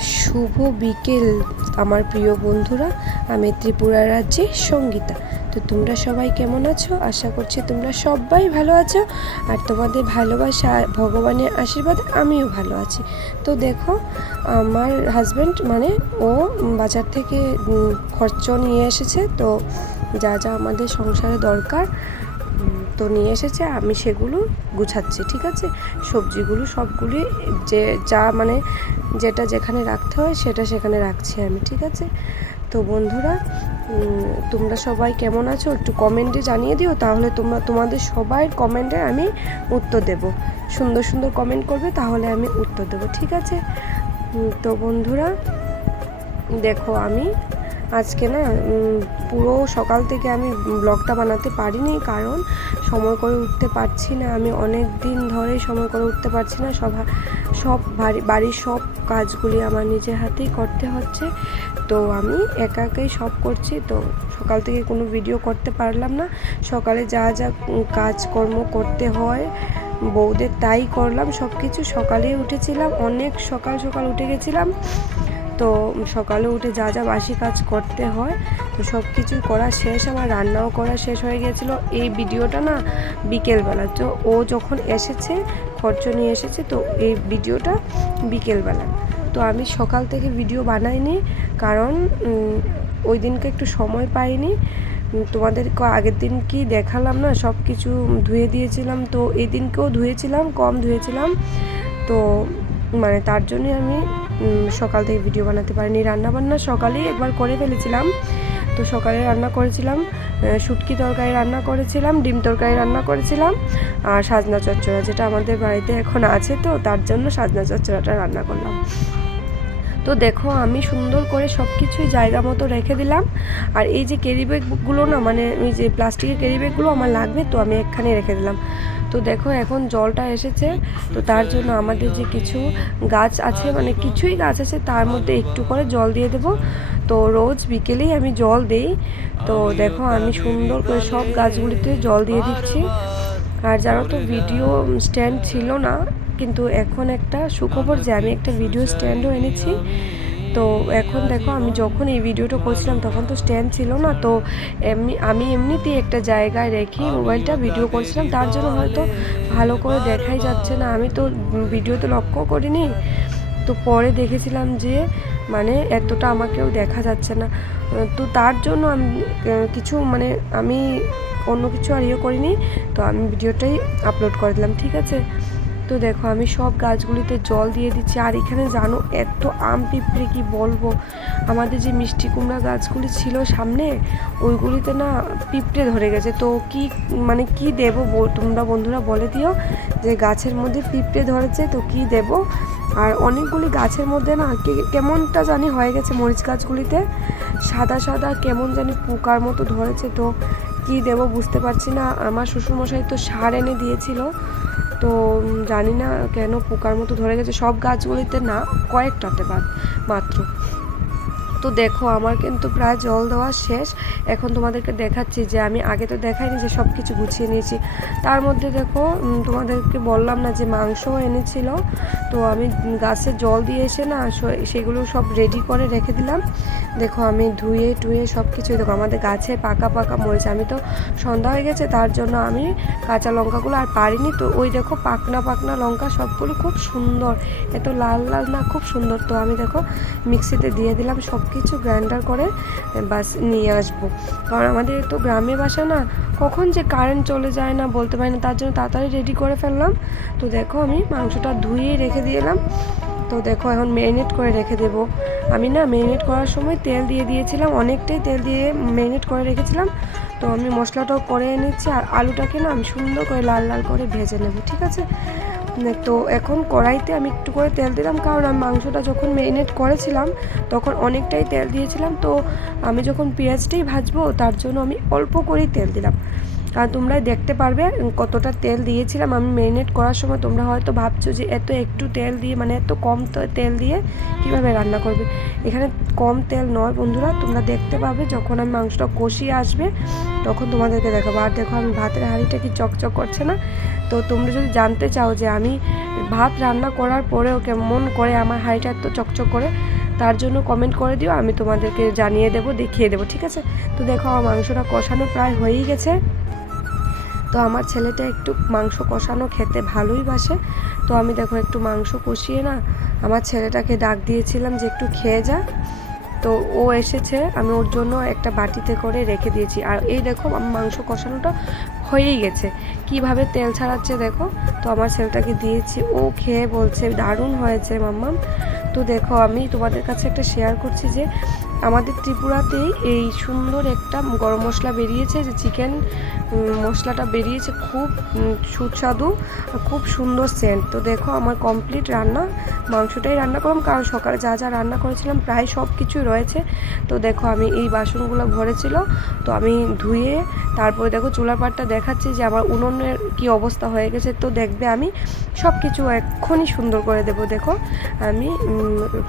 শুভ বিকেল, আমার প্রিয় বন্ধুরা। আমি ত্রিপুরা রাজ্যে সঙ্গীতা। তো তোমরা সবাই কেমন আছো? আশা করছি তোমরা সবাই ভালো আছো। আর তোমাদের ভালোবাসা ভগবানের আশীর্বাদ আমিও ভালো আছি। তো দেখো, আমার হাজব্যান্ড মানে ও বাজার থেকে খরচ নিয়ে এসেছে। তো যা যা আমাদের সংসারে দরকার তো নিয়ে এসেছে, আমি সেগুলো গুছাচ্ছি, ঠিক আছে? সবজিগুলো সবগুলি যে, যা মানে যেটা যেখানে রাখতে হয় সেটা সেখানে রাখছি আমি, ঠিক আছে? তো বন্ধুরা তোমরা সবাই কেমন আছো? একটু কমেন্টে জানিয়ে দিও, তাহলে তোমরা, তোমাদের সবাই কমেন্টে আমি উত্তর দেব। সুন্দর সুন্দর কমেন্ট করবে, তাহলে আমি উত্তর দেব, ঠিক আছে? তো বন্ধুরা, দেখো আমি আজকে না পুরো সকাল থেকে আমি ব্লগটা বানাতে পারিনি কারণ সময় করে উঠতে পারছি না। আমি অনেক দিন ধরেই সময় করে উঠতে পারছি না। সব সব বাড়ি, বাড়ির সব কাজগুলি আমার নিজের হাতেই করতে হচ্ছে। তো আমি একা একাই সব করছি। তো সকাল থেকে কোনো ভিডিও করতে পারলাম না। সকালে যা যা কাজকর্ম করতে হয়, বউদের তাই করলাম। সব কিছু সকালেই উঠেছিলাম। অনেক সকাল সকাল উঠে গেছিলাম। তো সকালে উঠে যা যা বাসি কাজ করতে হয়, তো সব কিছু করা শেষ, আমার রান্নাও করা শেষ হয়ে গেছিল এই ভিডিওটা না বিকেলবেলা, তো ও যখন এসেছে খরচ নিয়ে এসেছে, তো এই ভিডিওটা বিকেলবেলা। তো আমি সকাল থেকে ভিডিও বানাইনি, কারণ ওই দিনকে একটু সময় পাইনি। তোমাদেরকে আগের দিন কি দেখালাম না সব কিছু ধুয়ে দিয়েছিলাম, তো এই দিনকেও ধুয়েছিলাম, কম ধুয়েছিলাম। তো মানে তার জন্যই আমি সকাল থেকে ভিডিও বানাতে পারিনি। রান্না বান্না সকালেই একবার করে ফেলেছিলাম। তো সকালে রান্না করেছিলাম শুটকি তরকারি রান্না করেছিলাম, ডিম তরকারি রান্না করেছিলাম, আর সাজনা চচ্চড়া, যেটা আমাদের বাড়িতে এখন আছে তো, তার জন্য সাজনা চচ্চড়াটা রান্না করলাম। তো দেখো, আমি সুন্দর করে সব কিছুই জায়গা মতো রেখে দিলাম। আর এই যে ক্যারি ব্যাগগুলো না মানে ওই যে প্লাস্টিকের ক্যারি ব্যাগগুলো আমার লাগবে, তো আমি একখানে রেখে দিলাম। তো দেখো এখন জলটা এসেছে, তো তার জন্য আমাদের যে কিছু গাছ আছে মানে কিছুই গাছ আছে, তার মধ্যে একটু করে জল দিয়ে দেবো। তো রোজ বিকেলেই আমি জল দিই। তো দেখো আমি সুন্দর করে সব গাছগুলিতে জল দিয়ে দিচ্ছি। আর জানো তো ভিডিও স্ট্যান্ড ছিল না, কিন্তু এখন একটা সুখবর যে আমি একটা ভিডিও স্ট্যান্ডও এনেছি। তো এখন দেখো, আমি যখন এই ভিডিওটা করছিলাম তখন তো স্ট্যান্ড ছিল না, তো এমনি, আমি এমনিতেই একটা জায়গায় রেখে মোবাইলটা ভিডিও করছিলাম। তার জন্য হয়তো ভালো করে দেখাই যাচ্ছে না। আমি তো ভিডিওতে লক্ষ্য করিনি। তো পরে দেখেছিলাম যে মানে এতটা আমাকেও দেখা যাচ্ছে না। তো তার জন্য আমি কিছু মানে আমি অন্য কিছু আর ইয়ে করিনি। তো আমি ভিডিওটাই আপলোড করে দিলাম, ঠিক আছে? তো দেখো, আমি সব গাছগুলিতে জল দিয়ে দিচ্ছি। আর এখানে জানো, এত আম পিঁপড়ে, কি বলব? আমাদের যে মিষ্টি কুমড়া গাছগুলি ছিল সামনে, ওইগুলিতে না পিঁপড়ে ধরে গেছে। তো কি মানে কি দেবো তোমরা বন্ধুরা বলে দিও যে গাছের মধ্যে পিঁপড়ে ধরেছে, তো কি দেব? আর অনেকগুলি গাছের মধ্যে না কেমনটা জানি হয়ে গেছে মরিচ গাছগুলিতে। সাদা সাদা কেমন জানি পোকার মতো ধরেছে, তো কি দেব বুঝতে পারছি না। আমার শ্বশুরমশাই তো সার এনে দিয়েছিল। তো জানি না কেন পোকার মতো ধরে গেছে। সব গাছগুলিতে না কয়েকটাতে বাদ মাত্র। তো দেখো, আমার কিন্তু প্রায় জল দেওয়া শেষ। এখন তোমাদেরকে দেখাচ্ছি যে আমি আগে তো দেখাইনি যে সব কিছু গুছিয়ে নিয়েছি। তার মধ্যে দেখো তোমাদেরকে বললাম না যে মাংসও এনেছিল। তো আমি গাছে জল দিয়ে এসে না সেগুলো সব রেডি করে রেখে দিলাম। দেখো, আমি ধুয়ে টুয়ে সব কিছু দেখো, আমাদের গাছে পাকা পাকা মরিচ। আমি তো সন্ধ্যা হয়ে গেছে, তার জন্য আমি কাঁচা লঙ্কাগুলো আর পারিনি। তো ওই দেখো পাকনা পাকনা লঙ্কা সবগুলো খুব সুন্দর। এত লাল লাল না, খুব সুন্দর। তো আমি দেখো, মিক্সিতে দিয়ে দিলাম সব কিছু গ্রাইন্ডার করে বাস নিয়ে আসব। কারণ আমাদের তো গ্রামে বাসা না, কখন যে কারেন্ট চলে যায় না বলতে পারি না, তার জন্য তাড়াতাড়ি রেডি করে ফেললাম। তো দেখো আমি মাংসটা ধুয়ে রেখে দিয়ে এলাম। তো দেখো এখন ম্যারিনেট করে রেখে দেবো। আমি না ম্যারিনেট করার সময় তেল দিয়ে দিয়েছিলাম, অনেকটাই তেল দিয়ে ম্যারিনেট করে রেখেছিলাম। তো আমি মশলাটাও করে এনেছি আর আলুটাকে না আমি সুন্দর করে লাল লাল করে ভেজে নেব, ঠিক আছে? তো এখন কড়াইতে আমি একটু করে তেল দিলাম, কারণ আমি মাংসটা যখন ম্যারিনেট করেছিলাম, তখন অনেকটাই তেল দিয়েছিলাম, তো আমি যখন পেঁয়াজটাই ভাজবো, তার জন্য আমি অল্প করেই তেল দিলাম। কারণ তোমরা দেখতে পারবে কতটা তেল দিয়েছিলাম। আমি ম্যারিনেট করার সময় তোমরা হয়তো ভাবছ যে এত একটু তেল দিয়ে মানে এত কম তেল দিয়ে কীভাবে রান্না করবে? এখানে কম তেল নয় বন্ধুরা, তোমরা দেখতে পাবে যখন আমি মাংসটা কষিয়ে আসবে, তখন তোমাদেরকে দেখাবো। আর দেখো আমি ভাতের হাঁড়িটা কি চকচক করছে না? তো তোমরা যদি জানতে চাও যে আমি ভাত রান্না করার পরেও কেমন করে আমার হাঁড়িটা এত চকচক করে, তার জন্য কমেন্ট করে দিও, আমি তোমাদেরকে জানিয়ে দেবো, দেখিয়ে দেবো, ঠিক আছে? তো দেখো আমার মাংসটা কষানো প্রায় হয়েই গেছে। তো আমার ছেলেটা একটু মাংস কষানো খেতে ভালোই বাসে। তো আমি দেখো একটু মাংস কষিয়ে না আমার ছেলেটাকে ডাক দিয়েছিলাম যে একটু খেয়ে যা। তো ও এসেছে, আমি ওর জন্য একটা বাটিতে করে রেখে দিয়েছি। আর এই দেখো আমার মাংস কষানোটা হয়েই গেছে। কীভাবে তেল ছাড়াচ্ছে দেখো? তো আমার ছেলেটাকে দিয়েছি। ও খেয়ে বলছে, দারুণ হয়েছে মাম্মাম। তো দেখো আমি তোমাদের কাছে একটা শেয়ার করছি যে আমাদের ত্রিপুরাতেই এই সুন্দর একটা গরম মশলা বেরিয়েছে, যে চিকেন মশলাটা বেরিয়েছে খুব সুস্বাদু, খুব সুন্দর সেন্ট তো দেখো আমার কমপ্লিট রান্না, মাংসটাই রান্না করলাম, কারণ সকালে যা যা রান্না করেছিলাম প্রায় সব কিছুই রয়েছে। তো দেখো আমি এই বাসনগুলো ভরেছিল তো আমি ধুয়ে তারপরে দেখো চুলার পাটটা দেখাচ্ছি যে আমার উনুনের কি অবস্থা হয়ে গেছে। তো দেখবে আমি সব কিছু এক্ষুনি সুন্দর করে দেবো, দেখো। আমি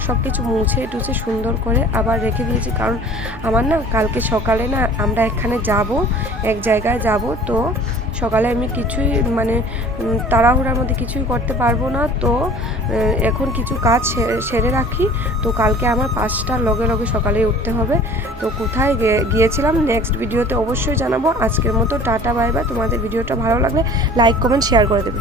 সব কিছু মুছে টুছে সুন্দর করে আবার রেখে দিয়েছি। কারণ আমার না কালকে সকালে না আমরা এখানে যাব, এক জায়গায় যাব, তো সকালে আমি কিছুই মানে তাড়াহুড়ার মধ্যে কিছুই করতে পারব না। তো এখন কিছু কাজ সেরে রাখি। তো কালকে আমার পাঁচটার লগে লগে সকালে উঠতে হবে। তো কোথায় গিয়েছিলাম নেক্সট ভিডিওতে অবশ্যই জানাব। আজকের মতো টাটা বাই বাই তোমাদের ভিডিওটা ভালো লাগলে লাইক কমেন্ট শেয়ার করে দেবে।